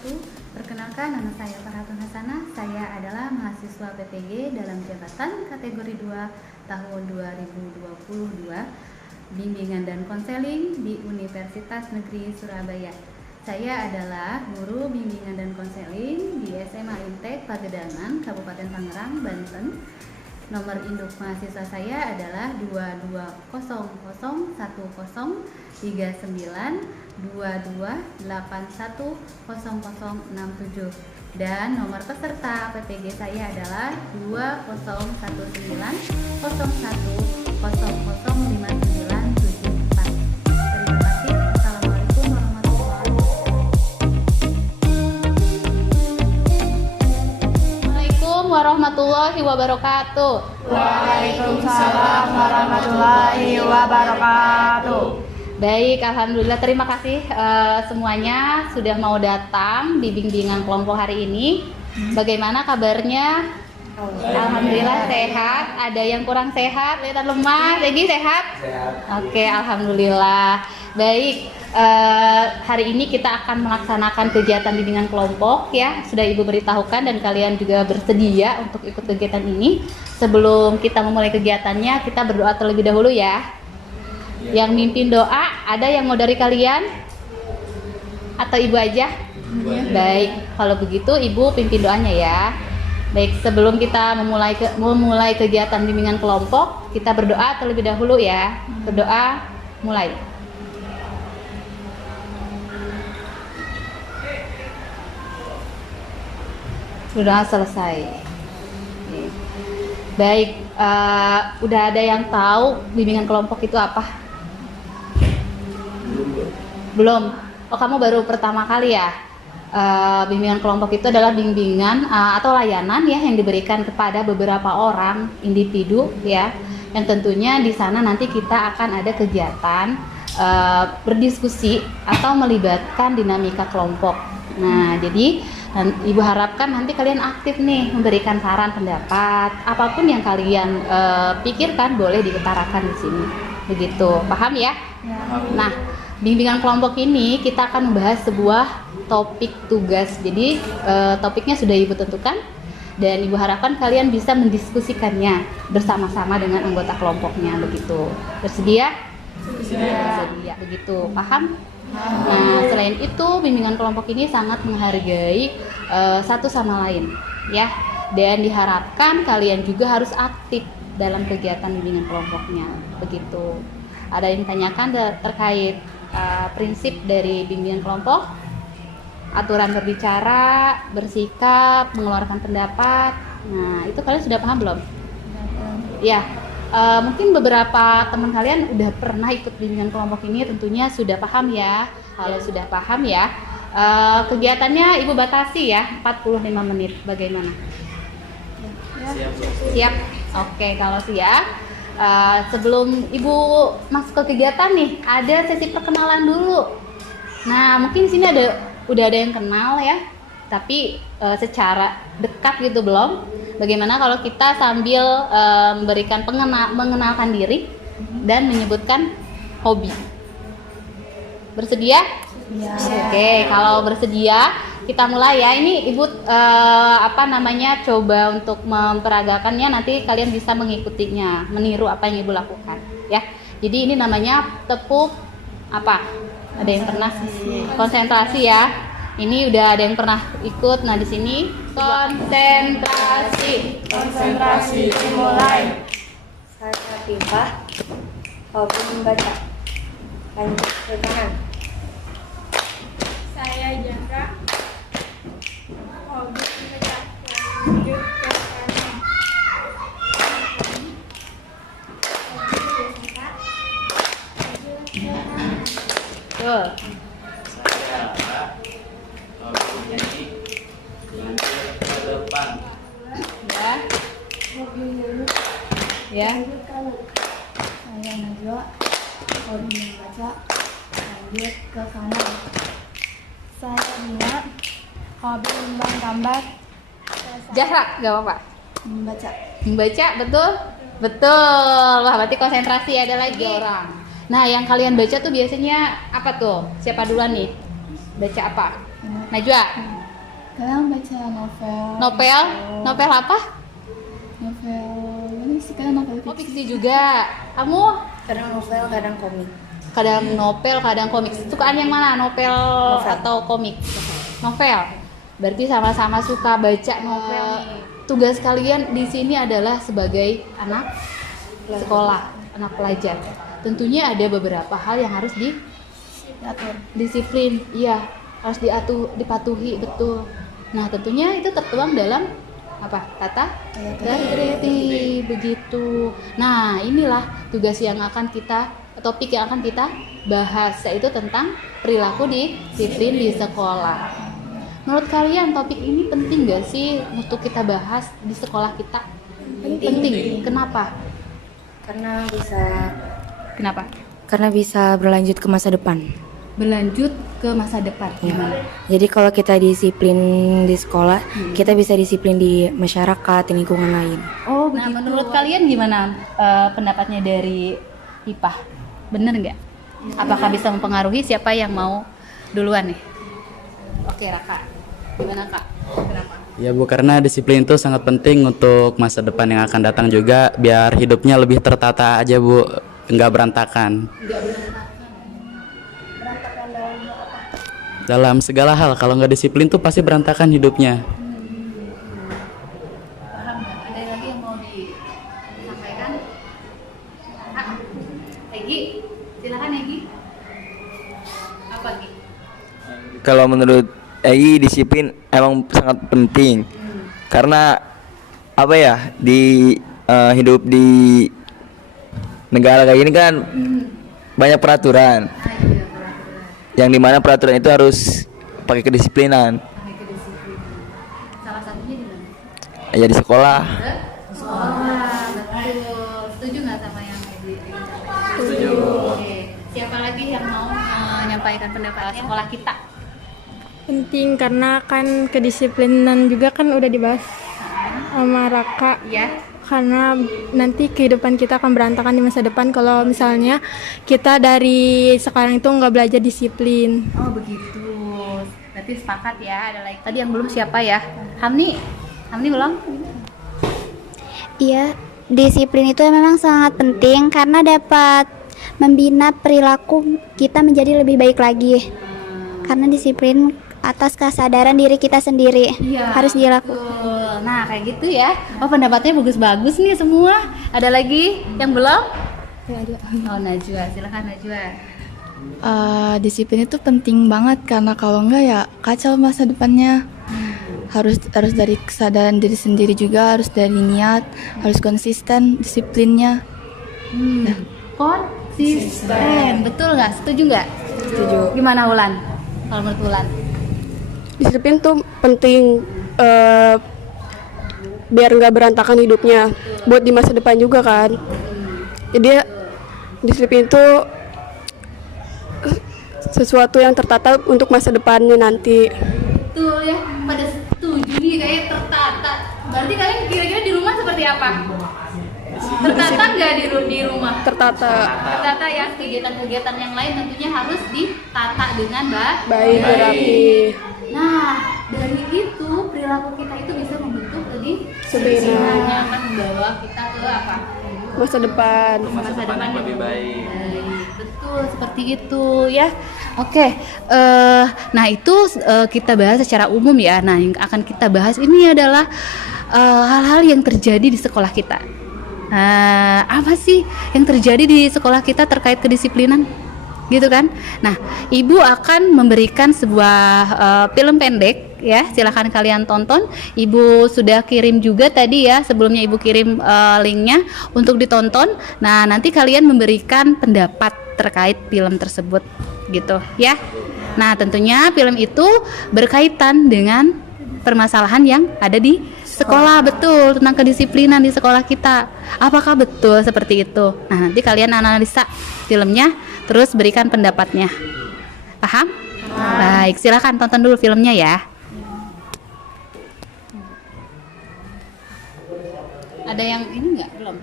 wabarakatuh. Perkenalkan, nama saya Farhatun Hasanah. Saya adalah mahasiswa PPG dalam jabatan kategori 2 tahun 2022, bimbingan dan konseling di Universitas Negeri Surabaya. Saya adalah guru bimbingan dan konseling di SMA Intek Pagedangan, Kabupaten Tangerang, Banten. Nomor induk mahasiswa saya adalah 22001031 dan nomor peserta PPG saya adalah 201901005974. Terima kasih. Assalamualaikum warahmatullahi wabarakatuh. Waalaikumsalam warahmatullahi wabarakatuh. Baik, alhamdulillah, terima kasih semuanya sudah mau datang di bimbingan kelompok hari ini. Bagaimana kabarnya? Alhamdulillah sehat. Ada yang kurang sehat, kelihatan lemah. Lagi sehat? Sehat. Oke, alhamdulillah. Baik, hari ini kita akan melaksanakan kegiatan bimbingan kelompok ya. Sudah Ibu beritahukan dan kalian juga bersedia untuk ikut kegiatan ini. Sebelum kita memulai kegiatannya, kita berdoa terlebih dahulu ya. Yang mimpin doa, ada yang mau dari kalian? Atau Ibu aja? Baik, kalau begitu Ibu pimpin doanya ya. Baik, sebelum kita memulai kegiatan bimbingan kelompok, kita berdoa terlebih dahulu ya. Berdoa, mulai. Sudah selesai. Baik, udah ada yang tahu bimbingan kelompok itu apa? Belum. Oh, kamu baru pertama kali ya? Bimbingan kelompok itu adalah bimbingan atau layanan ya yang diberikan kepada beberapa orang individu ya, yang tentunya di sana nanti kita akan ada kegiatan berdiskusi atau melibatkan dinamika kelompok. Nah, jadi Ibu harapkan nanti kalian aktif nih memberikan saran, pendapat, apapun yang kalian pikirkan boleh diutarakan di sini. Begitu, paham ya? Nah, bimbingan kelompok ini kita akan membahas sebuah topik tugas. Jadi topiknya sudah Ibu tentukan dan Ibu harapkan kalian bisa mendiskusikannya bersama-sama dengan anggota kelompoknya. Begitu. Bersedia? Bersedia. Begitu. Paham? Nah, selain itu bimbingan kelompok ini sangat menghargai satu sama lain ya, dan diharapkan kalian juga harus aktif dalam kegiatan bimbingan kelompoknya. Begitu. Ada yang tanyakan terkait prinsip dari bimbingan kelompok, aturan berbicara, bersikap, mengeluarkan pendapat. Nah, itu kalian sudah paham belum? Ya. Mungkin beberapa teman kalian udah pernah ikut bimbingan kelompok ini, tentunya sudah paham ya. Kalau sudah paham ya, kegiatannya Ibu batasi ya 45 menit. Bagaimana? Siap? Oke, kalau siap, sebelum Ibu masuk ke kegiatan nih, ada sesi perkenalan dulu. Nah, mungkin di sini udah ada yang kenal ya, tapi secara dekat gitu belum. Bagaimana kalau kita sambil memberikan mengenalkan diri dan menyebutkan hobi? Bersedia? Ya. Oke, kalau bersedia kita mulai ya. Ini Ibu coba untuk memperagakannya, nanti kalian bisa mengikutinya, meniru apa yang Ibu lakukan ya. Jadi ini namanya tepuk apa? Ada yang pernah konsentrasi ya? Ini udah ada yang pernah ikut. Nah, di sini konsentrasi. Konsentrasi dimulai. Saya Tifa, hobi membaca. Lanjut ke kanan. Saya Jandra, hobi membaca. Lanjut ke kanan. Tuh. Ya. Saya Najwa, hobi membaca. Lanjut ke kanan. Saya Dina, hobi menggambar. Jarak, gak apa-apa. Membaca. Membaca, betul? Betul. Wah, berarti konsentrasi. Ada lagi orang. Nah, yang kalian baca tuh biasanya apa tuh? Siapa duluan nih? Baca apa? Najwa. Kadang baca novel. Novel? Novel apa? Novel. Ini sih kadang novel Oh, fiksi. fiksi juga. Kamu? Kadang novel, kadang komik. Kadang novel, kadang komik. Sukaan yang mana? Novel, atau komik? Novel. Berarti sama-sama suka baca novel. Tugas kalian di sini adalah sebagai anak sekolah, anak pelajar. Tentunya ada beberapa hal yang harus Diatur. disiplin, iya, harus dipatuhi, betul. Nah, tentunya itu tertuang dalam apa? Tata dan tertib, begitu. Nah, inilah tugas yang akan kita, topik yang akan kita bahas, yaitu tentang perilaku disiplin di sekolah. Menurut kalian topik ini penting gak sih untuk kita bahas di sekolah kita? Penting. Kenapa? Kenapa? Karena bisa berlanjut ke masa depan. Berlanjut ke masa depan. Gimana? Jadi kalau kita disiplin di sekolah, kita bisa disiplin di masyarakat, di lingkungan lain. Oh, begitu. Nah, menurut kalian gimana pendapatnya dari IPA? Bener nggak? Apakah bisa mempengaruhi siapa yang mau duluan nih? Oke, Raka. Gimana, Kak? Kenapa? Ya Bu, karena disiplin itu sangat penting untuk masa depan yang akan datang juga, biar hidupnya lebih tertata aja Bu, nggak berantakan. Berantakan dalam apa? Dalam segala hal, kalau nggak disiplin tuh pasti berantakan hidupnya. Paham nggak? Ada lagi yang mau disampaikan? Kak, Egi, silakan Egi. Apa Egi? Kalau menurut Egi, disiplin emang sangat penting. Karena apa ya, di hidup di negara kayak gini kan banyak peraturan. Yang dimana peraturan itu harus pakai kedisiplinan. Pakai kedisiplinan. Salah satunya di mana? Ya di sekolah. Sekolah, betul. Setuju nggak sama yang Egi? Setuju. Oke. Siapa lagi yang mau menyampaikan pendapat sekolah kita? Penting karena kan kedisiplinan juga kan udah dibahas sama Raka. Ya. Karena nanti kehidupan kita akan berantakan di masa depan kalau misalnya kita dari sekarang itu nggak belajar disiplin. Oh begitu. Berarti sepakat ya. Ada lagi. Tadi yang belum siapa ya? Hamni. Hamni belum? Iya, disiplin itu memang sangat penting karena dapat membina perilaku kita menjadi lebih baik lagi. Karena disiplin atas kesadaran diri kita sendiri harus dilakukan. Betul. Nah kayak gitu ya. Oh pendapatnya bagus-bagus nih semua. Ada lagi yang belum? Oh Najwa, silakan Najwa. Disiplin itu penting banget karena kalau enggak ya kacau masa depannya. Harus dari kesadaran diri sendiri juga, harus dari niat, harus konsisten disiplinnya. Konsisten, betul nggak? Setuju nggak? Setuju. Gimana Wulan? Kalau menurut Wulan? Disiplin tuh penting biar nggak berantakan hidupnya, buat di masa depan juga kan. Jadi disiplin itu sesuatu yang tertata untuk masa depannya nanti. Betul ya, pada setuju nih kayak tertata. Berarti kalian kira-kira di rumah seperti apa? Tertata nggak di rumah? Tertata. Tertata ya, kegiatan-kegiatan yang lain tentunya harus ditata dengan Baik, rapi. Nah, dari itu perilaku kita itu bisa membentuk Kedisiplinan. yang akan membawa kita ke apa? Masa depan. Masa depan yang lebih baik. Betul, seperti itu ya. Oke, nah itu kita bahas secara umum ya. Nah, yang akan kita bahas ini adalah hal-hal yang terjadi di sekolah kita. Apa sih yang terjadi di sekolah kita terkait kedisiplinan? Gitu kan? Nah, Ibu akan memberikan sebuah film pendek ya. Silakan kalian tonton. Ibu sudah kirim juga tadi ya. Sebelumnya Ibu kirim linknya untuk ditonton. Nah, nanti kalian memberikan pendapat terkait film tersebut gitu ya. Nah, tentunya film itu berkaitan dengan permasalahan yang ada di sekolah, betul, tentang kedisiplinan di sekolah kita. Apakah betul seperti itu? Nah, nanti kalian analisa filmnya, terus berikan pendapatnya. Paham? Baik, silakan tonton dulu filmnya ya. Ada yang ini nggak? Belum?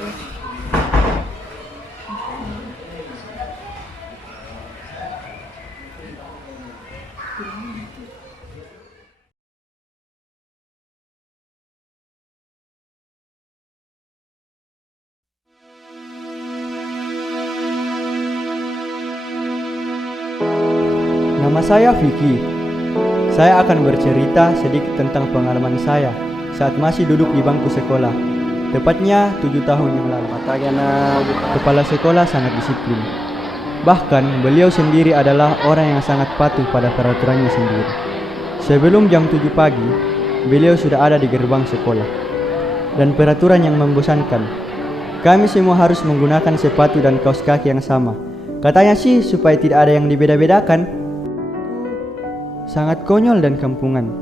Nama saya Vicky. Saya akan bercerita sedikit tentang pengalaman saya saat masih duduk di bangku sekolah. Tepatnya 7 tahun yang lalu. Kepala sekolah sangat disiplin. Bahkan beliau sendiri adalah orang yang sangat patuh pada peraturannya sendiri. Sebelum jam 7 pagi, beliau sudah ada di gerbang sekolah. Dan peraturan yang membosankan. Kami semua harus menggunakan sepatu dan kaos kaki yang sama. Katanya sih supaya tidak ada yang dibeda-bedakan. Sangat konyol dan kampungan.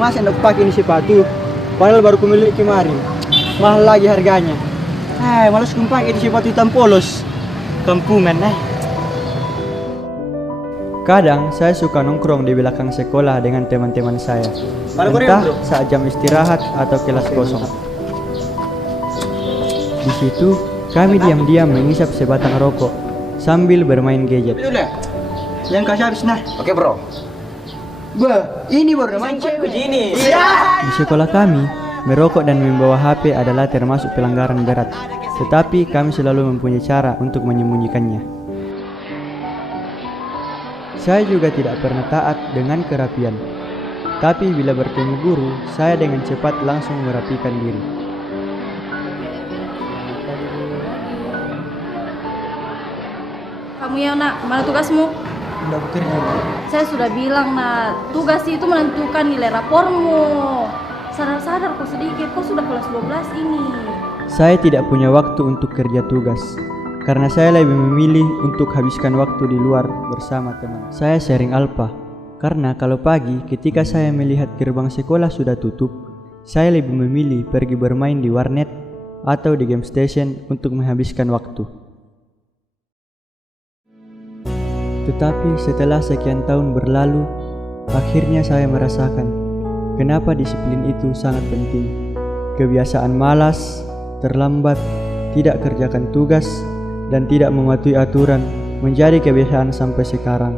Masa hendak pakai ini sepatu? Padahal baru kumiliki kemarin. Mahal lagi harganya. Malas kumpakai ini sepatu hitam polos. Kampungan. Kadang saya suka nongkrong di belakang sekolah dengan teman-teman saya. Entah saat jam istirahat atau kelas kosong. Di situ kami diam-diam mengisap sebatang rokok sambil bermain gadget. Yang kasih habis nah. Oke bro. Ini baru namanya begini. Di sekolah kami, merokok dan membawa HP adalah termasuk pelanggaran berat. Tetapi kami selalu mempunyai cara untuk menyembunyikannya. Saya juga tidak pernah taat dengan kerapian. Tapi bila bertemu guru, saya dengan cepat langsung merapikan diri. Kamu ya nak, mana tugasmu? Tidak bekerja. Saya sudah bilang nak, tugas itu menentukan nilai rapormu. Sadar-sadar kok sedikit, kok sudah kelas 12 ini. Saya tidak punya waktu untuk kerja tugas. Karena saya lebih memilih untuk habiskan waktu di luar bersama teman. Saya sering alpa. Karena kalau pagi ketika saya melihat gerbang sekolah sudah tutup, saya lebih memilih pergi bermain di warnet atau di game station untuk menghabiskan waktu. Tetapi setelah sekian tahun berlalu, akhirnya saya merasakan kenapa disiplin itu sangat penting. Kebiasaan malas, terlambat, tidak kerjakan tugas, dan tidak mematuhi aturan menjadi kebiasaan sampai sekarang.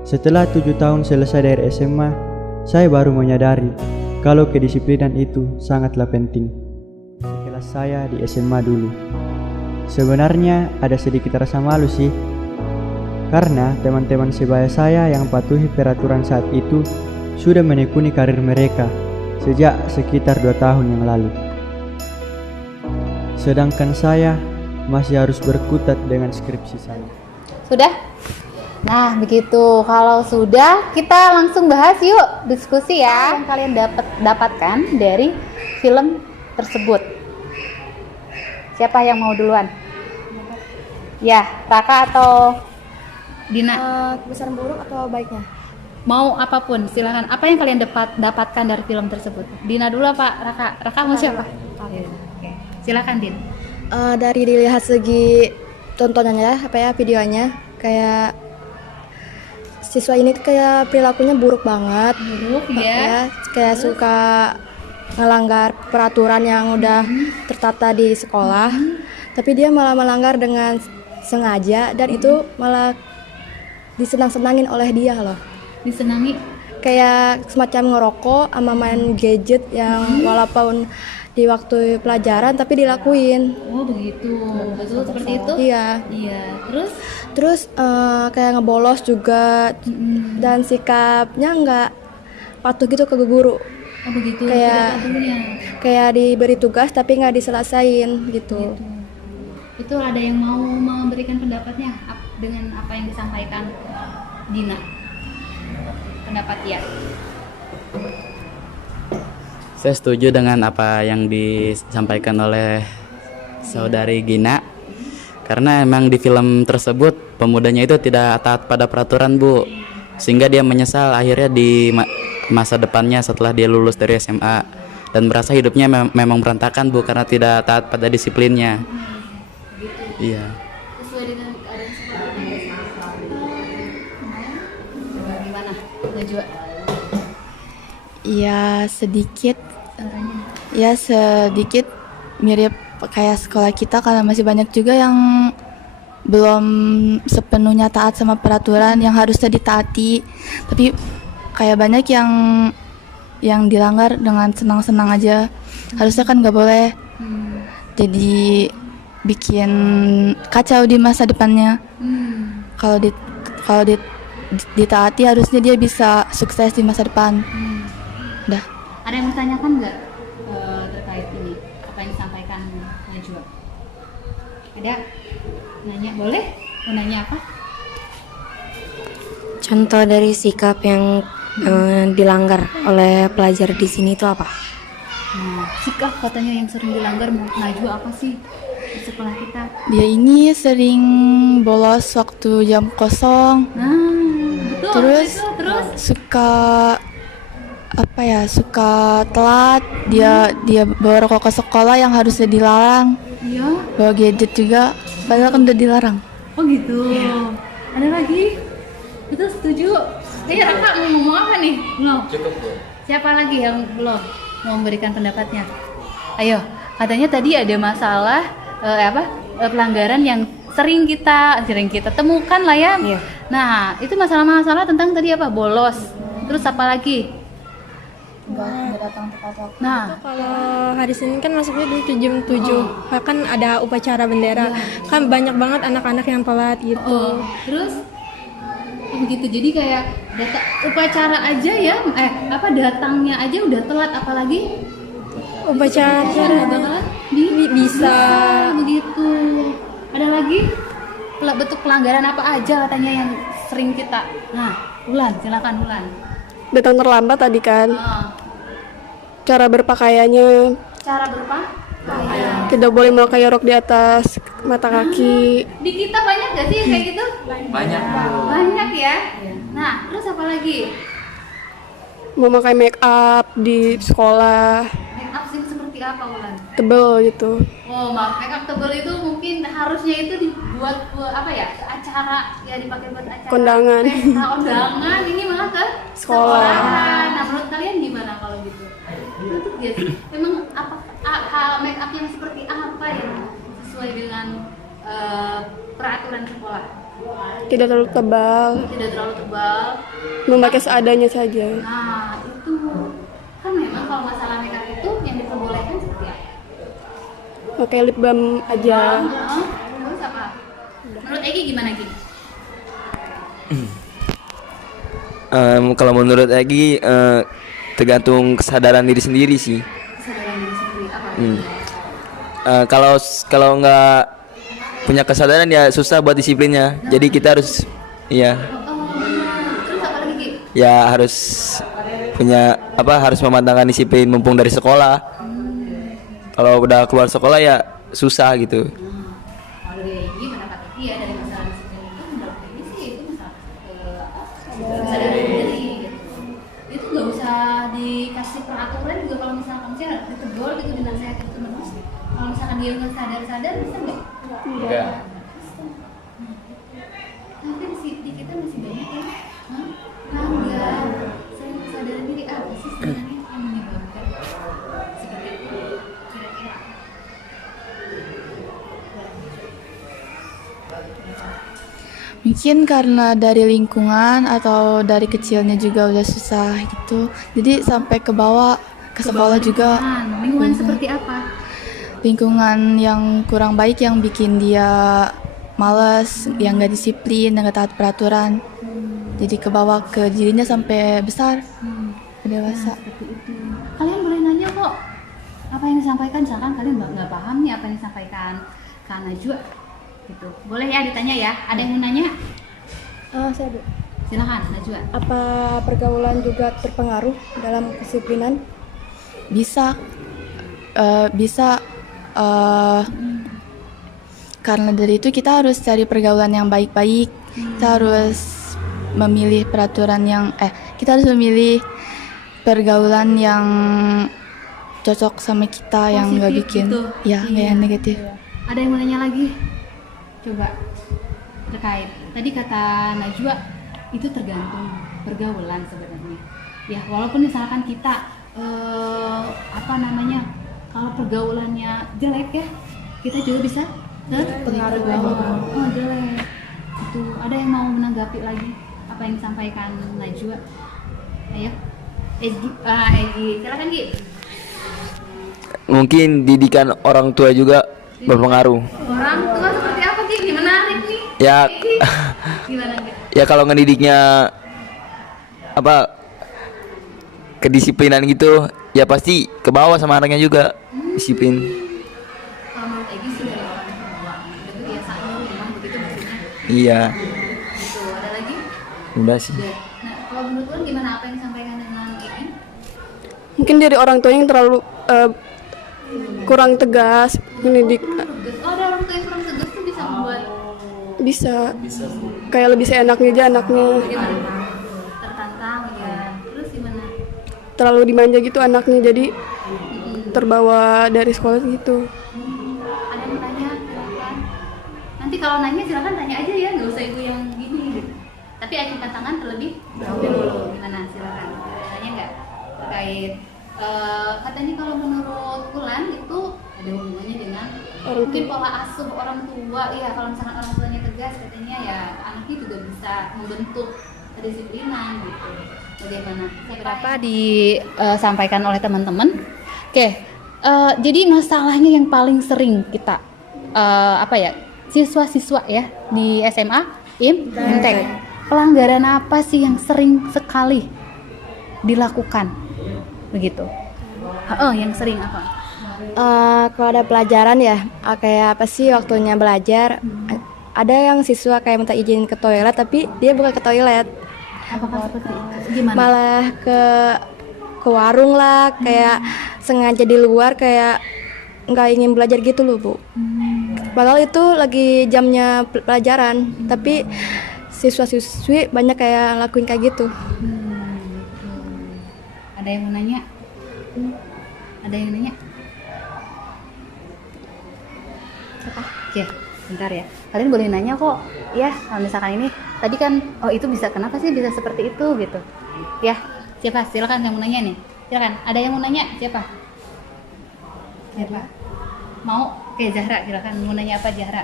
Setelah 7 tahun selesai dari SMA, saya baru menyadari kalau kedisiplinan itu sangatlah penting. Sekelas saya di SMA dulu. Sebenarnya ada sedikit rasa malu sih, karena teman-teman sebaya saya yang patuhi peraturan saat itu sudah menekuni karir mereka sejak sekitar 2 tahun yang lalu. Sedangkan saya masih harus berkutat dengan skripsi saya. Sudah? Nah, begitu. Kalau sudah, kita langsung bahas yuk, diskusi ya yang kalian dapatkan dari film tersebut. Siapa yang mau duluan? Ya, Raka atau Dina? Kebesaran buruk atau baiknya? Mau apapun, silakan. Apa yang kalian dapatkan dari film tersebut? Dina dulu apa Raka? Raka mau siapa? Oke. Silakan Din. Dari dilihat segi tontonannya, videonya, kayak siswa ini kayak perilakunya buruk banget. Buruk ya. Kayak suka ngelanggar peraturan yang udah tertata di sekolah, tapi dia malah melanggar dengan sengaja dan itu malah disenang-senangin oleh dia loh. Disenangi? Kayak semacam ngerokok sama main gadget yang walaupun di waktu pelajaran tapi dilakuin. Oh begitu, betul seperti itu? Iya. Terus kayak ngebolos juga dan sikapnya nggak patuh gitu ke guru. Oh begitu. Kayak diberi tugas tapi nggak diselesain gitu. Itu ada yang mau memberikan pendapatnya dengan apa yang disampaikan Dina? Pendapat ya? Saya setuju dengan apa yang disampaikan oleh saudari Gina. Karena emang di film tersebut pemudanya itu tidak taat pada peraturan, Bu. Sehingga dia menyesal akhirnya di masa depannya setelah dia lulus dari SMA dan merasa hidupnya memang berantakan, Bu, karena tidak taat pada disiplinnya. Iya. Sesuai dengan keadaan seperti ini. Gimana? Najwa? Ya sedikit Ya sedikit mirip kayak sekolah kita karena masih banyak juga yang belum sepenuhnya taat sama peraturan yang harusnya ditaati. Tapi kayak banyak yang dilanggar dengan senang-senang aja. Harusnya kan nggak boleh. Jadi bikin kacau di masa depannya. Kalau ditaati harusnya dia bisa sukses di masa depan. Udah. Ada yang bertanyakan nggak terkait ini apa yang disampaikan Najwa? Ada? Nanya boleh? Mau nanya apa? Contoh dari sikap yang dilanggar oleh pelajar di sini itu apa? Nah, sikap katanya yang sering dilanggar Najwa apa sih di sekolah kita? Dia ini sering bolos waktu jam kosong. Nah, betul. Terus Terus suka telat. Dia bawa rokok ke sekolah yang harusnya dilarang. iya. Bawa gadget juga padahal kan udah dilarang. Oh gitu. Ada lagi? Itu setuju. Raka mau ngomong apa nih? Belum. Cukup Bu. Siapa lagi yang belum mau memberikan pendapatnya? Ayo, katanya tadi ada masalah pelanggaran yang sering kita temukan lah ya. Iya. Nah, itu masalah-masalah tentang tadi apa? Bolos. Terus apa lagi? Nah, Kalau hari Senin kan masuknya dulu tuh jam 7. Kan ada upacara bendera. Kan banyak banget anak-anak yang telat gitu. terus begitu. Jadi kayak upacara aja ya, datangnya aja udah telat, apalagi Upacara udah telat bisa begitu. Ada lagi bentuk pelanggaran apa aja katanya yang sering kita. Nah, Ulan, silakan Ulan. Datang terlambat tadi kan. Oh, Cara berpakaiannya cara berpakaian. tidak boleh memakai rok di atas mata kaki. Di kita banyak gak sih yang kayak gitu? Banyak Bu. Banyak ya. Nah, terus apa lagi? Memakai make up di sekolah Make up sih seperti apa Ulan? tebel gitu. Oh, make up tebal itu mungkin harusnya itu dibuat acara ya, dipakai buat acara Kondangan. pesta kondangan, ini malah ke Sekolah. Nah, menurut kalian gimana kalau gitu? Itu dia sih. Memang make up yang seperti apa yang sesuai dengan peraturan sekolah? Tidak terlalu tebal, Tidak terlalu tebal. memakai seadanya saja. Nah, itu kan memang kalau masalah make up itu yang diperbolehkan seperti apa? Pakai lip balm aja. Terus apa? Menurut Egi gimana Gi? Kalau menurut Egi tergantung kesadaran diri sendiri sih. Kesadaran diri sendiri apa? Kalau nggak punya kesadaran ya susah buat disiplinnya. Jadi kita harus Terus apa lagi Gi? ya harus harus memantapkan disiplin mumpung dari sekolah. Kalau udah keluar sekolah ya susah gitu. Kalau dari Egi, pendapat Egi ya dari masalah disiplin itu menurut Egi sih itu masalah kesadaran diri gitu. Itu nggak usah dikasih peraturan juga kalau misalkan misalnya ditegur gitu dinasehati terus. Kalau misalkan dia nggak sadar bisa nggak? Enggak. Tapi di kita masih banyak ya. Enggak. Sering kesadaran diri apa sih sebenarnya yang menyebabkan seperti itu? Kira-kira. Mungkin karena dari lingkungan atau dari kecilnya juga udah susah gitu. Jadi sampai ke bawah ke sekolah juga. Lingkungan seperti apa? Lingkungan yang kurang baik yang bikin dia malas, yang gak disiplin, yang gak taat peraturan. Jadi ke bawah ke dirinya sampai besar, ke dewasa. Seperti itu. Kalian boleh nanya kok apa yang disampaikan, misalkan kalian nggak paham nih apa yang disampaikan Kak Najwa gitu. Boleh ya ditanya ya. Ada yang mau nanya? Saya Bu. Silakan Najwa. Apa pergaulan juga terpengaruh dalam kedisiplinan? Bisa karena dari itu kita harus cari pergaulan yang baik-baik. Kita harus memilih kita harus memilih pergaulan yang cocok sama kita, yang nggak Positif bikin gitu. nggak yang negatif. Ada yang mau nanya lagi? Coba terkait tadi kata Najwa itu tergantung pergaulan sebenarnya. Ya walaupun misalkan kita kalau pergaulannya jelek ya, kita juga bisa terpengaruh. Oh jelek. Itu ada yang mau menanggapi lagi apa yang disampaikan Najwa? Ayo, Egi, silakan Gi. Mungkin didikan orang tua juga berpengaruh. Orang tua seperti apa Gi? Ini menarik nih. Ya, Gimana Gi? ya kalau ngedidiknya apa kedisiplinan gitu, ya pasti ke bawah sama anaknya juga disiplin. Kalau menurut Egi sih dari orang tua, udah kebiasaan memang begitu maksudnya. Iya, Gitu. Ada lagi? udah sih. Nah, kalau menurut lu gimana apa yang disampaikan dengan Egi? Mungkin dari orang tuanya yang terlalu kurang tegas mendidik. Oh, ada orang tua yang kurang tegas tuh bisa membuat Bisa kayak lebih seenaknya aja anaknya, gimana? Tertantang ya. Terus gimana? terlalu dimanja gitu anaknya, jadi terbawa dari sekolah gitu. Ada yang tanya, silakan. Nanti kalau nanya silakan tanya aja ya, nggak usah itu yang gini gitu. Tapi acungkan tangan terlebih dahulu. Gimana? Silakan. Tanya nggak terkait katanya kalau menurut Ulan itu ada hubungannya dengan mungkin pola asuh orang tua ya. Kalau misalkan orang tuanya tegas katanya ya anaknya juga bisa membentuk kedisiplinan gitu. Bagaimana? Beberapa disampaikan oleh teman-teman. Oke, jadi masalahnya yang paling sering kita siswa-siswa ya di SMA, Imtek. Pelanggaran apa sih yang sering sekali dilakukan? Begitu. Yang sering apa? Kalau ada pelajaran ya, kayak apa sih waktunya belajar, ada yang siswa kayak minta izin ke toilet tapi dia bukan ke toilet, Apakah seperti itu? Gimana? malah ke warung lah, kayak sengaja di luar, kayak nggak ingin belajar gitu loh Bu. Padahal itu lagi jamnya pelajaran, tapi siswa-siswi banyak kayak lakuin kayak gitu. Ada yang mau nanya? Ada yang nanya? Oke, bentar ya. Kalian boleh nanya kok. Ya, kalau misalkan ini tadi kan, oh itu bisa kenapa sih bisa seperti itu gitu? Ya, siapa? Silakan yang mau nanya nih. Silakan. Ada yang mau nanya? Siapa? Siapa? Mau? Oke, Zahra. Silakan. Mau nanya apa Zahra?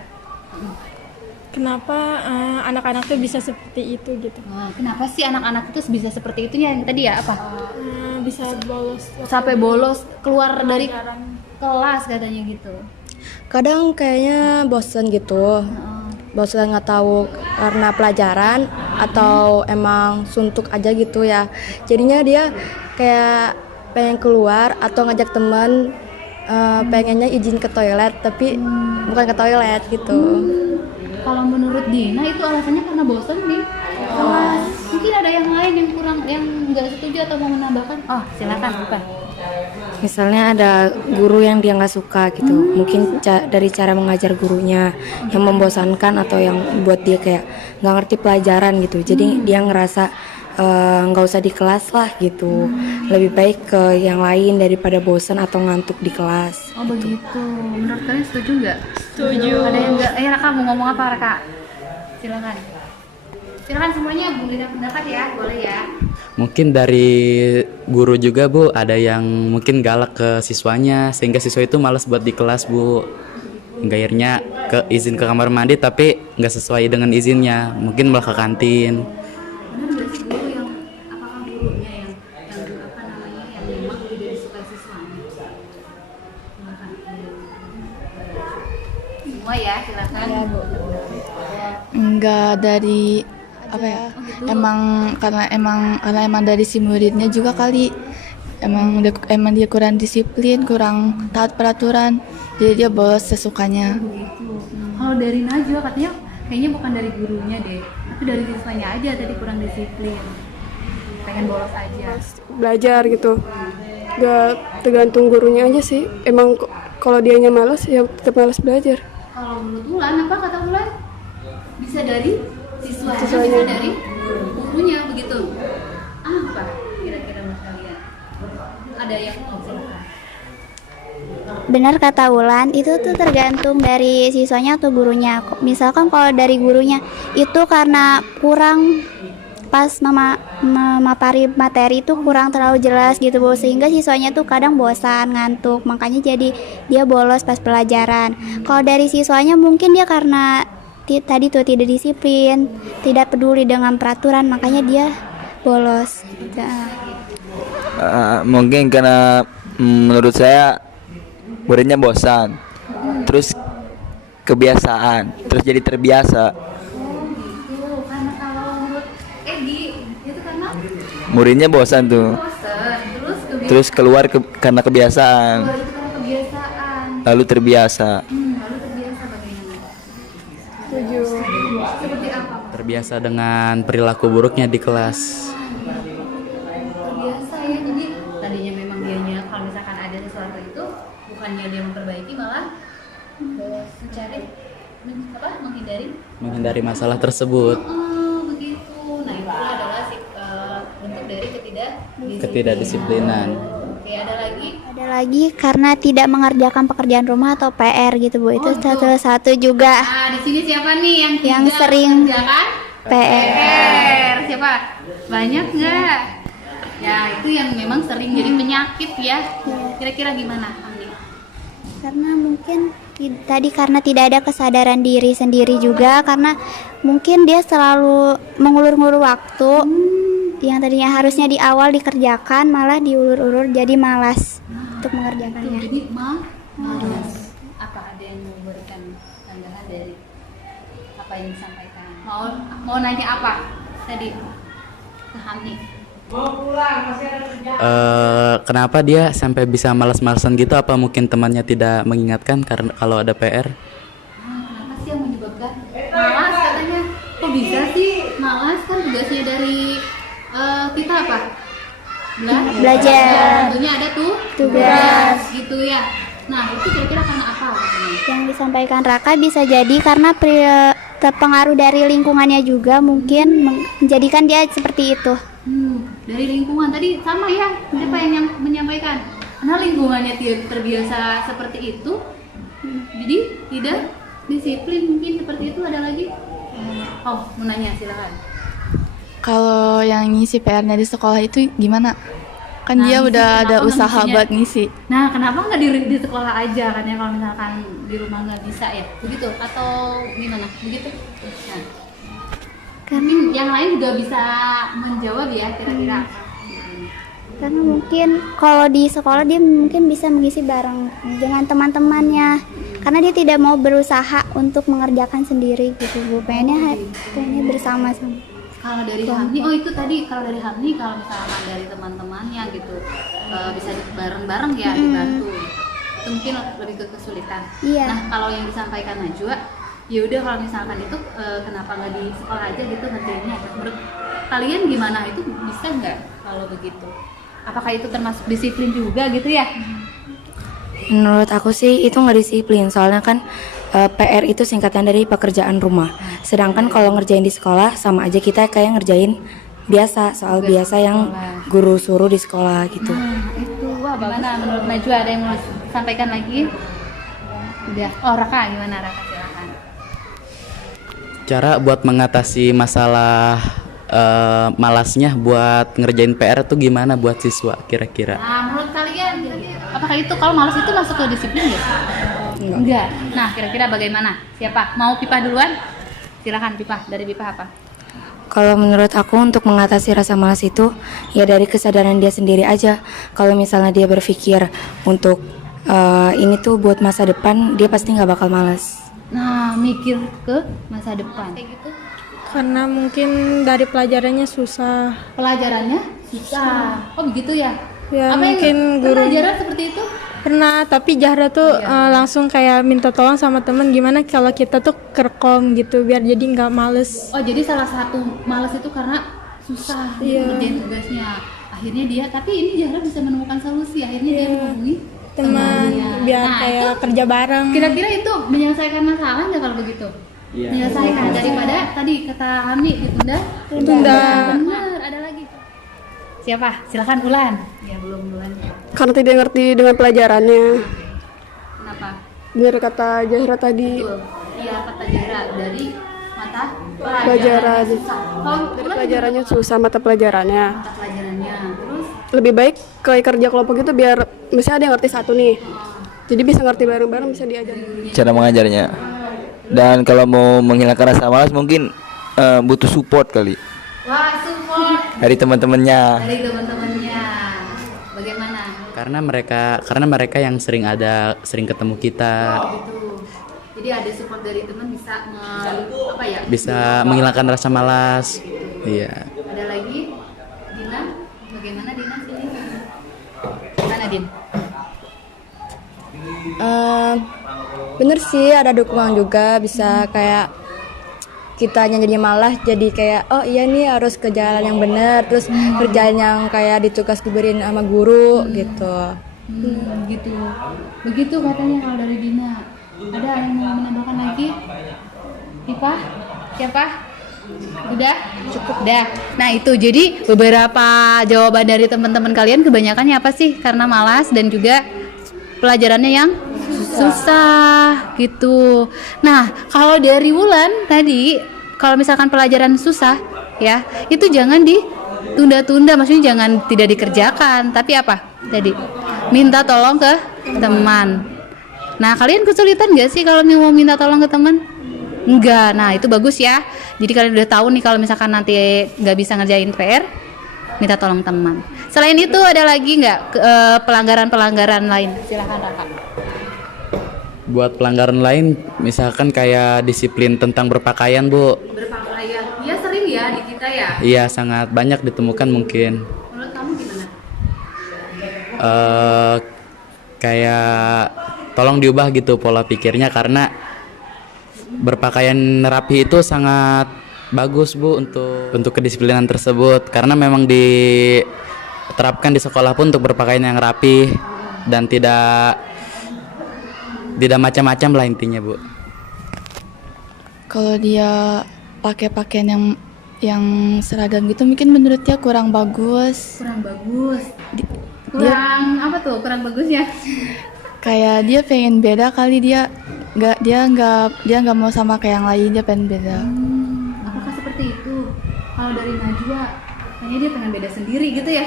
Kenapa anak-anak tuh bisa seperti itu gitu? Kenapa sih anak-anak itu bisa seperti itu ya? Yang tadi ya apa? Bisa bolos Sampai bolos keluar dari kelas katanya gitu. Kadang kayaknya bosen gitu, bosen nggak tahu karena pelajaran atau emang suntuk aja gitu ya. Jadinya dia kayak pengen keluar atau ngajak teman, pengennya izin ke toilet tapi bukan ke toilet gitu. Kalau menurut Dina itu alasannya karena bosan nih. Mungkin ada yang lain yang kurang, yang nggak setuju atau mau menambahkan? Oh silakan bukan. Misalnya ada guru yang dia nggak suka gitu, mungkin dari cara mengajar gurunya yang membosankan atau yang buat dia kayak nggak ngerti pelajaran gitu. Jadi dia ngerasa nggak usah di kelas lah gitu, lebih baik ke yang lain daripada bosan atau ngantuk di kelas. Oh begitu. Menurut kalian setuju nggak? Setuju. Ada yang nggak? Raka mau ngomong apa Raka? Silakan. Silakan semuanya beri pendapat ya, boleh ya. Mungkin dari guru juga Bu, ada yang mungkin galak ke siswanya sehingga siswa itu malas buat di kelas Bu. Hingga akhirnya izin ke kamar mandi tapi nggak sesuai dengan izinnya, mungkin malah ke kantin. Benar nggak sih guru yang apakah gurunya yang apa namanya yang memang tidak disukai siswanya? Silakan. Semua ya silakan. Enggak dari apa ya? Karena emang dari si muridnya juga kali. Emang dia kurang disiplin, kurang taat peraturan. Jadi dia bolos sesukanya. Kalau dari Najwa katanya kayaknya bukan dari gurunya deh, tapi dari siswanya aja tadi kurang disiplin. Pengen bolos aja. Belajar gitu, gak tergantung gurunya aja sih. Emang kalau dianya malas ya tetap malas belajar. Kalau menurut Ulan, apa kata Ulan? Bisa dari siswanya, bisa dari gurunya begitu. Apa kira-kira menurut kalian? Ada yang mau silakan. Benar kata Ulan, itu tuh tergantung dari siswanya atau gurunya. Misalkan kalau dari gurunya itu karena kurang pas memapari materi itu kurang terlalu jelas gitu Bu, sehingga siswanya tuh kadang bosan, ngantuk, makanya jadi dia bolos pas pelajaran. Kalau dari siswanya mungkin dia karena tadi tuh tidak disiplin, tidak peduli dengan peraturan, makanya dia bolos gitu. Mungkin karena menurut saya muridnya bosan, terus kebiasaan, terus jadi terbiasa. Karena kalau menurut Egi itu karena Muridnya bosan tuh, bosen, terus keluar karena kebiasaan, itu karena kebiasaan. lalu terbiasa. Lalu terbiasa bagaimana? Setuju. Seperti apa? Terbiasa dengan perilaku buruknya di kelas. Terbiasa ya, jadi tadinya memang dianya kalau misalkan ada sesuatu itu bukannya dia memperbaiki, malah mencari Menghindari masalah tersebut. begitu. Nah, itulah adalah bentuk dari Ketidakdisiplinan. Oke, ada lagi? Ada lagi karena tidak mengerjakan pekerjaan rumah atau PR gitu Bu. Itu satu juga Nah, di sini siapa nih yang yang tidak sering mengerjakan PR. Siapa? Banyak nggak? Ya, itu yang memang sering jadi penyakit ya. Kira-kira gimana, Ami? Karena mungkin karena tidak ada kesadaran diri sendiri juga, karena mungkin dia selalu mengulur-ngulur waktu yang tadinya harusnya di awal dikerjakan malah diulur-ulur jadi malas untuk mengerjakannya. Jadi malas. Apa ada yang memberikan tanggapan dari apa yang disampaikan? Mau nanya apa tadi ke Hani? Kenapa dia sampai bisa malas-malasan gitu? Apa mungkin temannya tidak mengingatkan karena kalau ada PR? Kenapa sih yang menyebabkan malas katanya? Kok bisa sih malas? Kan tugasnya dari kita apa? Belajar. Tentunya ada tuh Tugas. gitu ya. Nah, itu kira-kira karena apa? Yang disampaikan Raka bisa jadi karena terpengaruh dari lingkungannya juga, mungkin menjadikan dia seperti itu. Dari lingkungan tadi sama ya, siapa yang menyampaikan? Karena lingkungannya terbiasa seperti itu, jadi tidak disiplin, mungkin seperti itu. Ada lagi? Oh, mau nanya, silakan. Kalau yang ngisi PR-nya di sekolah itu gimana? Kan Nah, dia ngisi, udah ada kenapa nggak usaha ngisinya? buat ngisi. Nah, kenapa nggak di sekolah aja kan ya, kalau misalkan di rumah nggak bisa ya, begitu? Atau gimana? Begitu? Nah, mungkin yang lain juga bisa menjawab ya, kira-kira. Karena mungkin kalau di sekolah dia mungkin bisa mengisi bareng dengan teman-temannya, karena dia tidak mau berusaha untuk mengerjakan sendiri gitu Bu, pengennya bersama-sama. Kalau dari Hamni, oh itu tadi kalau dari Hamni, kalau misalkan dari teman-temannya gitu bisa bareng-bareng ya, dibantu, itu mungkin lebih ke kesulitan. Iya. Nah, kalau yang disampaikan Najwa, ya udah kalau misalkan itu kenapa nggak di sekolah aja gitu ngerjainnya? Menurut kalian gimana, itu bisa nggak kalau begitu? Apakah itu termasuk disiplin juga gitu ya? Menurut aku sih itu nggak disiplin, soalnya kan PR itu singkatan dari pekerjaan rumah. Sedangkan kalau ngerjain di sekolah sama aja kita kayak ngerjain biasa, soal biasa yang guru suruh di sekolah gitu. Itu wah, gimana menurut Najwa, ada yang mau sampaikan lagi? Udah. Oh, Raka gimana, Raka, silakan. Cara buat mengatasi masalah malasnya buat ngerjain PR tuh gimana buat siswa kira-kira? Nah, menurut kalian apakah itu kalau malas itu masuk ke disiplin ya? Enggak. Nah, kira-kira bagaimana? Siapa? Mau Pipa duluan? Silakan Pipa. Dari Pipa apa? Kalau menurut aku untuk mengatasi rasa malas itu ya dari kesadaran dia sendiri aja. Kalau misalnya dia berpikir untuk ini tuh buat masa depan, dia pasti nggak bakal malas. Nah, mikir ke masa depan. Kayak gitu. Karena mungkin dari pelajarannya susah. Pelajarannya susah. Oh, begitu ya? Ya Apa mungkin yang guru pelajaran seperti itu? pernah, tapi Zahra tuh langsung kayak minta tolong sama temen gimana kalau kita tuh kerekom gitu biar jadi nggak males. Oh, jadi salah satu malas itu karena susah ngerjain tugasnya. Akhirnya dia, tapi ini Zahra bisa menemukan solusi. Akhirnya dia menghubungi Teman temannya. biar Nah, kayak itu kerja bareng. kira-kira itu menyelesaikan masalah nggak kalau begitu? Menyelesaikan daripada tadi kata Hamni ditunda. Benar. Ada lagi? Siapa? Silakan Ulan. Ya, belum Ulan. Karena tidak ngerti dengan pelajarannya. Kenapa? Benar kata Zahra tadi. Betul. Iya, kata Zahra, dari mata Pelajaran. Kalau Dari pelajarannya susah mata pelajarannya. mata pelajarannya. Terus Lebih baik kayak kerja kelompok itu biar misalnya ada yang ngerti satu nih. Jadi bisa ngerti bareng-bareng, bisa diajarin. Cara mengajarnya. Dan kalau mau menghilangkan rasa malas mungkin butuh support kali wah support dari teman-temannya. dari teman-temannya. Bagaimana? Karena mereka yang sering ketemu kita, Gitu. Jadi ada support dari teman bisa apa ya? bisa menghilangkan rasa malas. Iya. Ada lagi? Dina? Bagaimana Dina sini? Mana Din? Bener sih, ada dukungan juga, bisa kayak kitanya jadi malas, jadi kayak oh iya nih harus ke jalan yang benar, terus kerjaan yang kayak ditugas diberiin sama guru gitu. Gitu. Begitu katanya kalau dari Dina. Ada yang mau menambahkan lagi? Pipa? Siapa? Udah? Cukup dah. Nah itu jadi beberapa jawaban dari teman-teman kalian kebanyakannya apa sih? Karena malas dan juga pelajarannya yang susah gitu. Nah kalau dari Wulan tadi, kalau misalkan pelajaran susah ya, itu jangan ditunda-tunda, maksudnya jangan tidak dikerjakan, tapi apa tadi? Minta tolong ke teman. Nah kalian kesulitan gak sih kalau mau minta tolong ke teman? Enggak. Nah itu bagus ya. Jadi kalian udah tahu nih kalau misalkan nanti nggak bisa ngerjain PR, minta tolong teman. Selain itu ada lagi nggak pelanggaran-pelanggaran lain? Silahkan Raka. Buat pelanggaran lain, misalkan kayak disiplin tentang berpakaian, Bu. Berpakaian, ya sering ya di kita ya. Iya, sangat banyak ditemukan mungkin. Menurut kamu gimana? Kayak tolong diubah gitu pola pikirnya, karena berpakaian rapi itu sangat bagus, Bu, untuk kedisiplinan tersebut, karena memang diterapkan di sekolah pun untuk berpakaian yang rapi dan tidak macam-macam lah intinya, Bu. Kalau dia pakai pakaian yang seragam gitu mungkin menurut dia kurang bagus. Kurang bagus. Kurang apa tuh? Kurang bagusnya? Kayak dia pengen beda kali, dia nggak mau sama kayak yang lain, dia pengen beda. Apakah seperti itu? Kalau dari Najwa, kayaknya dia pengen beda sendiri gitu ya?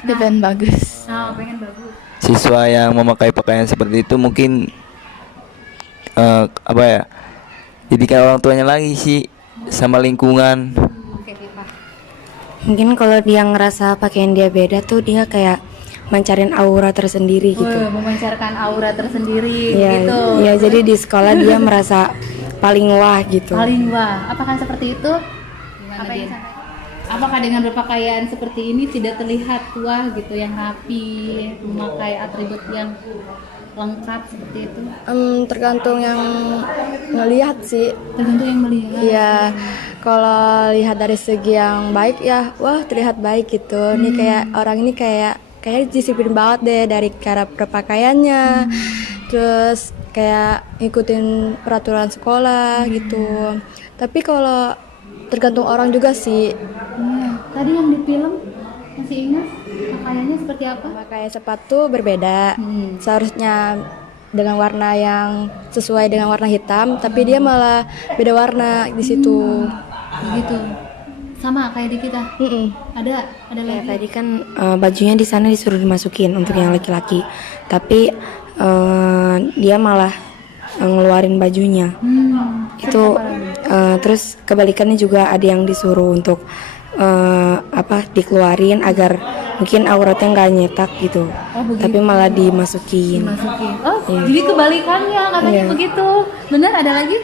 Dia pengen bagus. Oh, pengen bagus. Siswa yang memakai pakaian seperti itu mungkin apa ya? Didikan orang tuanya lagi sih sama lingkungan. Oke, Pipa. Mungkin kalau dia ngerasa pakaian dia beda tuh dia kayak mencariin aura tersendiri gitu. Memancarkan aura tersendiri Iya, gitu. iya, jadi di sekolah dia merasa paling wah gitu. Paling wah. Apakah seperti itu? Gimana Din? Apakah dengan berpakaian seperti ini tidak terlihat wah gitu, yang rapi, memakai atribut yang lengkap seperti itu? Tergantung yang ngelihat sih. Tergantung yang melihat. Iya, kalau lihat dari segi yang baik ya, wah terlihat baik gitu. Nih kayak orang ini kayak disiplin banget deh dari cara berpakaiannya, terus kayak ngikutin peraturan sekolah gitu. Tapi kalau tergantung orang juga sih. Tadi yang di film masih ingat pakaiannya seperti apa? Pakai sepatu berbeda. Seharusnya dengan warna yang sesuai dengan warna hitam, tapi dia malah beda warna di situ. Begitu. Sama kayak di kita. Ada lagi. Tadi kan bajunya di sana disuruh dimasukin untuk yang laki-laki, tapi dia malah ngeluarin bajunya. Itu terus kebalikannya juga ada yang disuruh untuk dikeluarin agar mungkin auratnya nggak nyetak gitu, tapi malah dimasukin. Oh, Iya. jadi kebalikannya katanya Iya. begitu. Benar, ada lagi?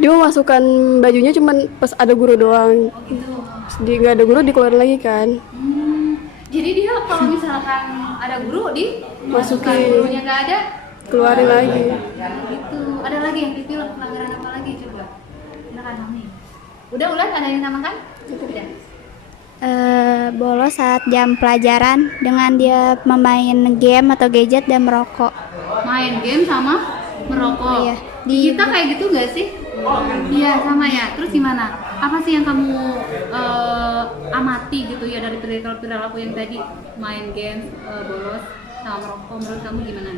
Dia mau masukkan bajunya cuman pas ada guru doang. Dia nggak ada guru dikeluarin lagi kan. Jadi dia kalau misalkan ada guru Masukin. gurunya nggak ada, Keluarin lagi. gitu. Ada lagi yang di film pelanggaran apa lagi coba? Silakan Mami. Udah Ulan, ada yang namakan? Udah. Bolos saat jam pelajaran dengan dia memain game atau gadget dan merokok. Main game sama merokok. Iya. Di kita kayak gitu nggak sih? Iya sama ya. Terus gimana? Apa sih yang kamu amati gitu ya dari perilaku yang tadi, main game, bolos sama merokok? Menurut kamu gimana?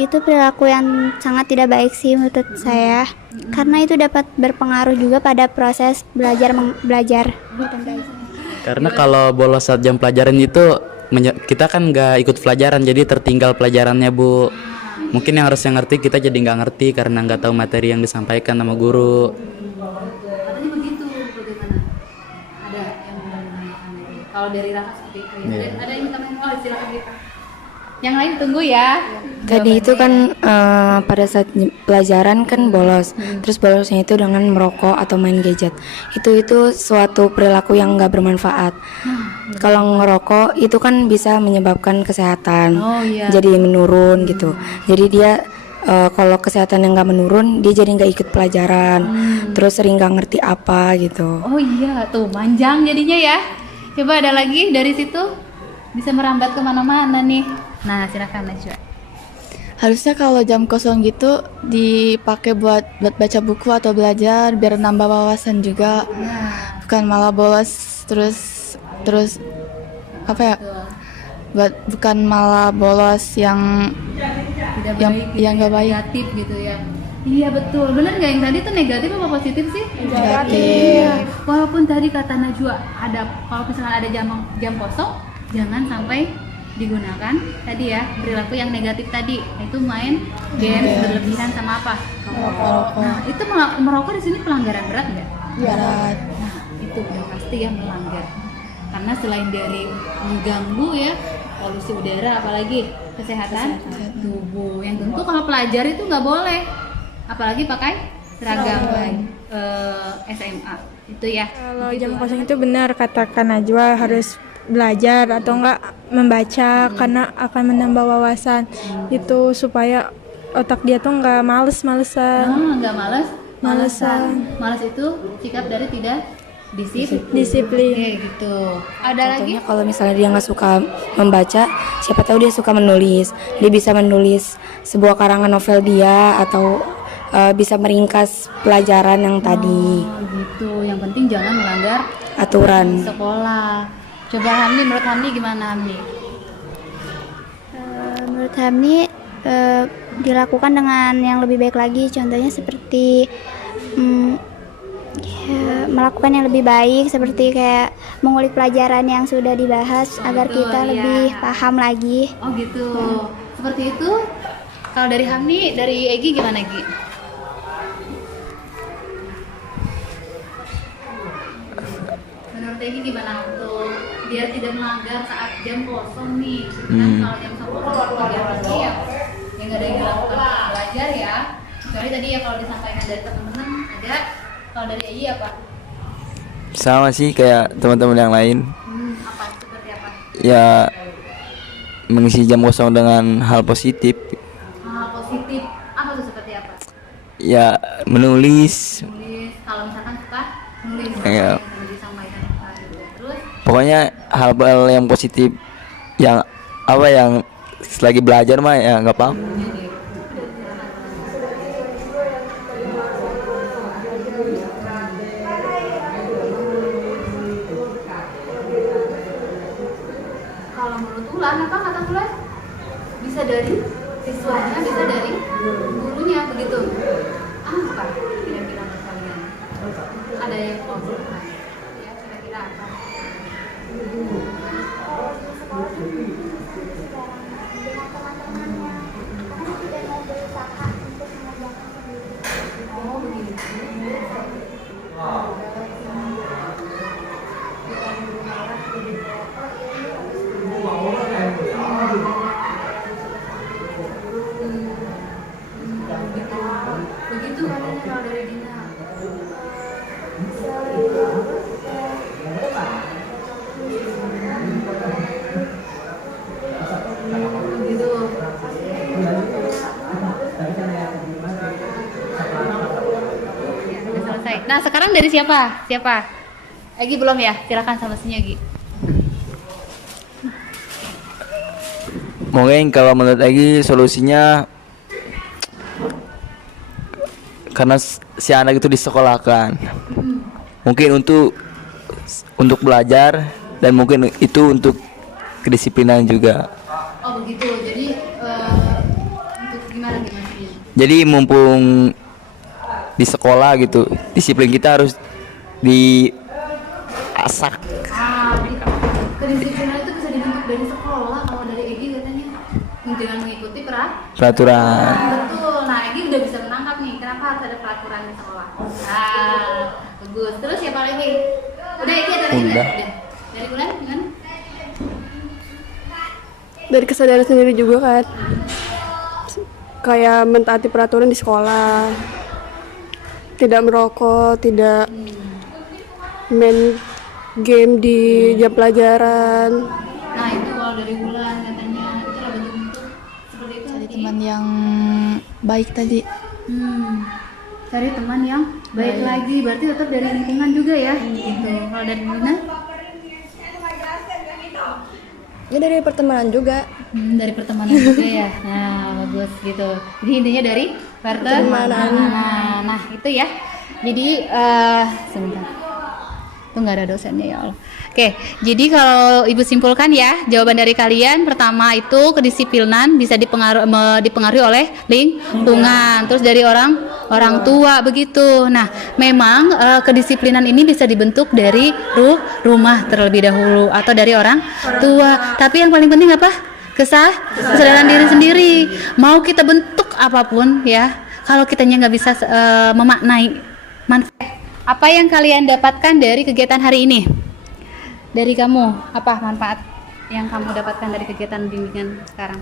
itu perilaku yang sangat tidak baik sih menurut saya. Karena itu dapat berpengaruh juga pada proses belajar. Karena kalau bolos saat jam pelajaran itu kita kan nggak ikut pelajaran, jadi tertinggal pelajarannya Bu. Mungkin yang harusnya ngerti kita jadi nggak ngerti karena nggak tahu materi yang disampaikan sama guru. Katanya begitu, bagaimana? Ada yang menanyakan itu. Kalau dari Raka seperti itu ya. Ada yang minta manual, silakan kita. Yang lain tunggu ya. Tadi itu kan pada saat pelajaran kan bolos, terus bolosnya itu dengan merokok atau main gadget. Itu suatu perilaku yang nggak bermanfaat. Kalau ngerokok itu kan bisa menyebabkan kesehatan, jadi menurun gitu. Jadi dia kalau kesehatan yang nggak menurun, dia jadi nggak ikut pelajaran, terus sering nggak ngerti apa gitu. Oh iya, tuh manjang jadinya ya. Coba ada lagi dari situ, bisa merambat kemana-mana nih. Nah, silakan Najwa. Harusnya kalau jam kosong gitu dipakai buat baca buku atau belajar biar nambah wawasan juga. Bukan malah bolos terus apa ya? Bukan malah bolos yang Tidak baik gitu yang nggak baik. negatif gitu ya. Iya betul, bener nggak yang tadi tuh negatif apa positif sih? Negatif. Iya. Walaupun tadi kata Najwa ada, kalau misalnya ada jam kosong, jangan sampai digunakan tadi ya perilaku yang negatif tadi, itu main game berlebihan sama apa? Merokok. Nah itu merokok di sini pelanggaran berat nggak? Berat. Nah itu yang pasti ya melanggar, karena selain dari mengganggu ya polusi udara, apalagi kesehatan tubuh. Yang tentu kalau pelajar itu nggak boleh, apalagi pakai seragam SMA itu ya. Kalau jam kosong itu benar katakan Najwa, harus belajar atau enggak membaca karena akan menambah wawasan itu supaya otak dia tuh enggak males-malesan. Nggak malesan. Males itu sikap dari tidak disiplin. Oke, gitu. Ada lagi? Contohnya kalau misalnya dia nggak suka membaca, siapa tahu dia suka menulis. Dia bisa menulis sebuah karangan novel dia atau bisa meringkas pelajaran yang tadi. Gitu. Yang penting jangan melanggar Aturan. sekolah. Coba Hamdi, menurut Hamdi gimana Hamdi? Menurut Hamdi dilakukan dengan yang lebih baik lagi. Contohnya seperti melakukan yang lebih baik, seperti kayak mengulik pelajaran yang sudah dibahas agar kita lebih paham lagi. Oh gitu. Seperti itu. Kalau dari Hamdi, dari Egi gimana Egi? Menurut Egi gimana untuk biar tidak melanggar saat jam kosong nih? Kan kalau jam kosong ya pasti ya yang nggak ada yang dilakukan belajar ya. Kecuali tadi ya kalau disampaikan dari teman-teman ada. Kalau dari Egi apa? Sama sih kayak teman-teman yang lain. Apa? Seperti apa? Ya mengisi jam kosong dengan hal positif. Hal positif apa tuh, seperti apa? Ya menulis. Kalau misalkan suka nulis Iya. yang disampaikan terus Pokoknya hal-hal yang positif yang apa yang selagi belajar mah ya nggak apa. kalau menurut Ulan apa kata Ulan? Bisa dari siswanya, bisa dari gurunya begitu. Apa kira-kira menurut kalian? Ada yang konsultan ya, kira-kira apa? Oh begitu. Begitu katanya kalau dari Dina. Begitu. Ya, sudah selesai. Nah, sekarang dari siapa? Siapa? Egi belum ya? Silakan sama sini Egi. Mungkin kalau menurut Egi solusinya karena si anak itu disekolahkan, mungkin untuk belajar dan mungkin itu untuk kedisiplinan juga. Oh begitu. Jadi untuk Jadi mumpung di sekolah gitu, disiplin kita harus diasak. Kedisiplinan itu bisa dibentuk dari sekolah kalau dari Egi katanya dengan mengikuti Peraturan. betul. Nah, Egi udah bisa menangkap nih kenapa harus ada peraturan di sekolah. Bagus. Terus siapa lagi? Udah Egi ada lagi nggak? Udah. Dari Bulan gimana? Dari kesadaran sendiri juga kan, kayak mentaati peraturan di sekolah, tidak merokok, tidak main game di jam pelajaran. Nah, itu kalau dari Bulan katanya itu ada bentuk seperti itu. Cari teman yang baik tadi. Cari teman yang baik lagi, berarti tetap dari lingkungan juga ya. Gitu. Kalau dari Lina? Ya dari pertemanan juga. Dari pertemanan juga ya. Nah, bagus gitu. Jadi intinya dari pertemanan. Nah, itu ya. Jadi sebentar. Itu nggak ada dosennya ya Allah. Oke, jadi kalau Ibu simpulkan ya, jawaban dari kalian pertama itu kedisiplinan bisa dipengaruhi oleh lingkungan, terus dari orang tua begitu. Nah, memang kedisiplinan ini bisa dibentuk dari rumah terlebih dahulu atau dari orang tua. Tapi yang paling penting apa? Kesadaran diri sendiri. Mau kita bentuk apapun ya, kalau kitanya nggak bisa memaknai manfaat. Apa yang kalian dapatkan dari kegiatan hari ini? Dari kamu, apa manfaat yang kamu dapatkan dari kegiatan bimbingan sekarang?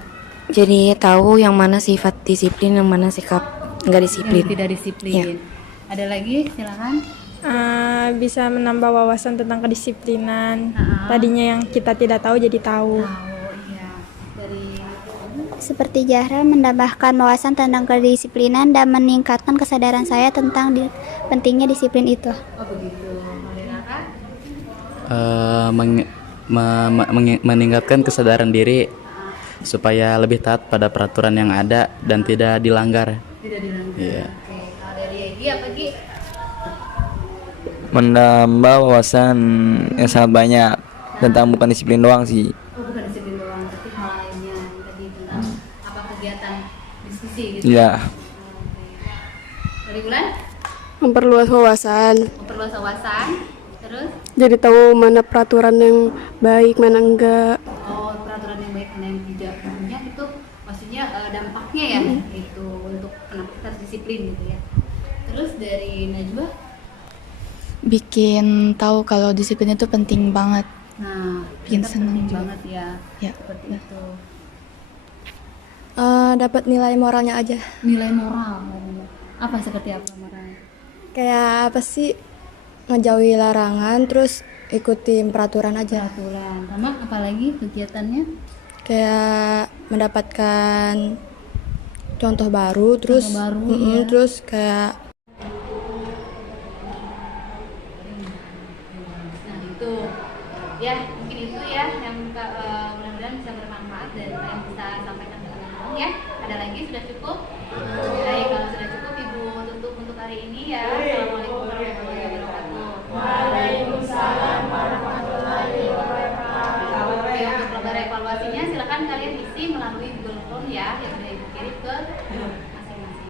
Jadi tahu yang mana sifat disiplin, yang mana sikap nggak disiplin. Yang tidak disiplin. Ya. Ada lagi, silakan. Bisa menambah wawasan tentang kedisiplinan. Tadinya yang kita tidak tahu jadi tahu. Iya. Dari Seperti Zahra menambahkan wawasan tentang kedisiplinan dan meningkatkan kesadaran saya tentang pentingnya disiplin itu. begitu. Meningkatkan kesadaran diri supaya lebih taat pada peraturan yang ada dan tidak dilanggar. Tidak dilanggar. Iya. Oke. Kalau dari Egi apa Gi? Menambah wawasan yang sangat banyak tentang bukan disiplin doang sih. Bukan disiplin doang, tapi hal lainnya yang tadi tentang apa kegiatan diskusi gitu. Iya. Dari Bulan? Memperluas wawasan, Memperluas wawasan. Terus? jadi tahu mana peraturan yang baik, mana enggak. Oh, peraturan yang baik dan yang tidak. Maksudnya itu maksudnya dampaknya ya itu untuk kenapa kita harus disiplin gitu ya. Terus dari Najwa? Bikin tahu kalau disiplin itu penting banget. Nah, Bikin kita senang penting juga. banget ya. Ya. Seperti itu. Dapat nilai moralnya aja. Nilai moral. Apa seperti apa moralnya? Kayak apa sih? Ngejauhi larangan, terus ikutin peraturan aja. Peraturan. Sama apalagi kegiatannya? Kayak mendapatkan contoh baru, terus baru, ya. terus kayak Nah itu ya mungkin itu ya yang mudah-mudahan bisa bermanfaat dan yang bisa sampaikan ke teman-teman ya. Ada lagi sudah cukup? Baik, kalau sudah cukup Ibu tutup untuk hari ini ya. Assalamualaikum